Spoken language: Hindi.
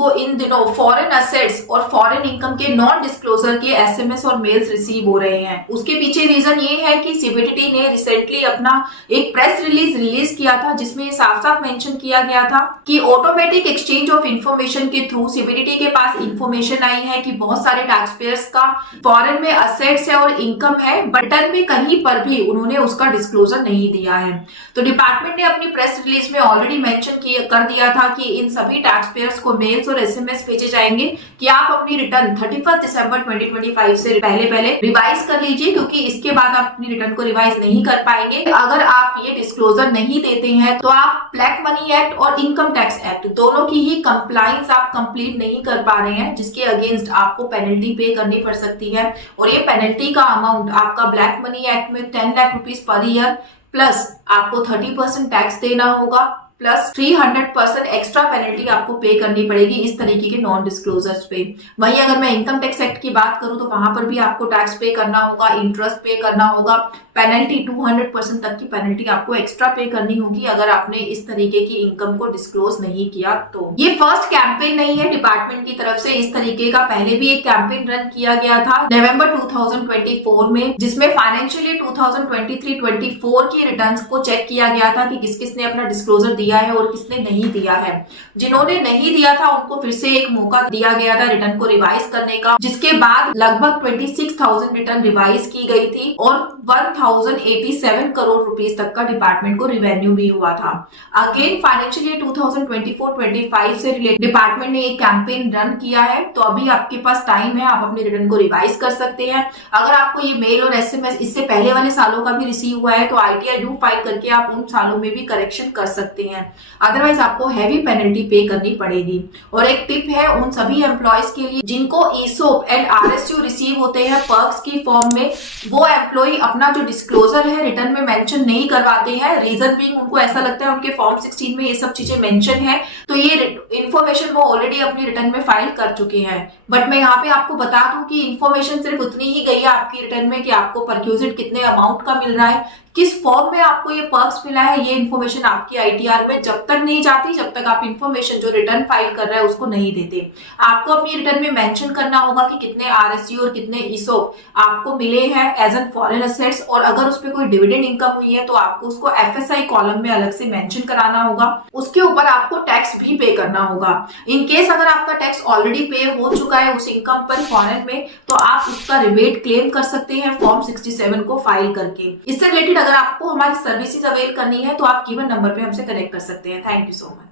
जिनको इन दिनों फॉरेन असेट्स और फॉरेन इनकम के नॉन डिस्क्लोजर के एसएमएस और मेल्स रिसीव हो रहे हैं। उसके पीछे रीजन ये है कि सीबीडीटी ने रिसेंटली अपना एक प्रेस रिलीज किया था, जिसमें ये साफ साफ मेंशन किया गया था कि ऑटोमेटिक एक्सचेंज ऑफ इंफॉर्मेशन के थ्रू सीबीडीटी के पास इंफॉर्मेशन आई है कि बहुत सारे टैक्स पेयर्स का फॉरेन में असेट्स है और इनकम है, बटन में कहीं पर भी उन्होंने उसका डिस्क्लोजर नहीं दिया है। तो डिपार्टमेंट ने अपनी प्रेस रिलीज में ऑलरेडी मेंशन कर दिया था कि इन सभी टैक्स पेयर्स को मेल्स और एसएमएस भेजे जाएंगे कि आप अपनी रिटर्न 31 दिसंबर 2025 से पहले रिवाइज कर लीजिए, क्योंकि इसके बाद आप अपनी रिटर्न को रिवाइज नहीं कर पाएंगे। अगर आप ये डिस्क्लोजर नहीं देते हैं तो आप ब्लैक मनी एक्ट और इनकम टैक्स एक्ट दोनों की ही कंप्लायंस आप कंप्लीट नहीं कर पा रहे हैं, जिसके अगेंस्ट आपको पेनल्टी पे करनी पड़ सकती है। और ये पेनल्टी का अमाउंट आपका ब्लैक मनी एक्ट में 10 lakh rupees per year, plus आपको 30% टैक्स देना होगा, प्लस 300% एक्स्ट्रा पेनल्टी आपको पे करनी पड़ेगी इस तरीके के नॉन डिस्क्लोजर्स पे। वहीं अगर मैं इनकम टैक्स एक्ट की बात करूं तो वहां पर भी आपको टैक्स पे करना होगा, इंटरेस्ट पे करना होगा, पेनल्टी 200% तक की पेनल्टी आपको एक्स्ट्रा पे करनी होगी अगर आपने इस तरीके की इनकम को डिस्क्लोज नहीं किया। तो ये फर्स्ट कैंपेन नहीं है डिपार्टमेंट की तरफ से, इस तरीके का पहले भी एक कैंपेन रन किया गया था नवंबर 2024 में, जिसमें फाइनेंशियल 2023-24 की रिटर्न्स को चेक किया गया था कि किस किसने अपना डिस्क्लोजर दिया है और किसने नहीं दिया है। जिन्होंने नहीं दिया था उनको फिर से एक मौका दिया गया था रिटर्न को रिवाइज करने का, जिसके बाद लगभग 26,000 रिटर्न रिवाइज की गई थी और 1087 करोड़ रुपीस तक का डिपार्टमेंट को रिवेन्यू भी हुआ था। अगेन फाइनेंशियल ईयर 2024-25 से रिलेटेड डिपार्टमेंट ने एक कैंपेन रन किया है, तो अभी आपके पास टाइम है, आप अपनी रिटर्न को रिवाइज कर सकते हैं। अगर आपको ये मेल और एसएमएस इससे पहले वाले सालों का भी रिसीव हुआ है तो आईटीआर ड्यू फाइल करके आप उन सालों में भी करेक्शन कर सकते हैं, अदरवाइज आपको हैवी पेनल्टी पे करनी पड़ेगी। और एक टिप है उन सभी एम्प्लॉयज के लिए जिनको ईसोप एंड आरएसयू रिसीव होते हैं पर्क्स की फॉर्म में, वो एम्प्लॉय अपना जो डिस्क्लोजर है रिटर्न में मेंशन नहीं करवाते हैं। रीजन बीइंग उनको ऐसा लगता है उनके फॉर्म 16 में ये सब चीजें मेंशन है, तो ये इन्फॉर्मेशन वो ऑलरेडी अपनी रिटर्न में फाइल कर चुके हैं। बट मैं यहाँ पे आपको बता दूं कि इन्फॉर्मेशन सिर्फ उतनी ही गई है आपकी रिटर्न में कि आपको परक्यूजिट कितने अमाउंट का मिल रहा है, किस फॉर्म में आपको ये पर्क्स मिला है, ये इन्फॉर्मेशन आपकी आईटीआर में जब तक नहीं जाती, जब तक आप इन्फॉर्मेशन जो रिटर्न फाइल कर रहे हैं उसको नहीं देते। आपको अपनी रिटर्न में मेंशन करना होगा कि कितने आरएसयू और कितने ईसोप आपको मिले हैं एज एन फॉरेन असेट्स, और अगर उस पर कोई डिविडेंड इनकम हुई है तो आपको उसको एफएसआई कॉलम में अलग से मेंशन कराना होगा। उसके ऊपर आपको टैक्स भी पे करना होगा। इन केस अगर आपका टैक्स ऑलरेडी पे हो चुका है उस इनकम पर फॉरेन में, तो आप उसका रिबेट क्लेम कर सकते हैं फॉर्म 67 को फाइल करके। इससे रिलेटेड अगर आपको हमारी सर्विसेज अवेल करनी है तो आप गिवन नंबर पे हमसे कनेक्ट कर सकते हैं। Thank you so much.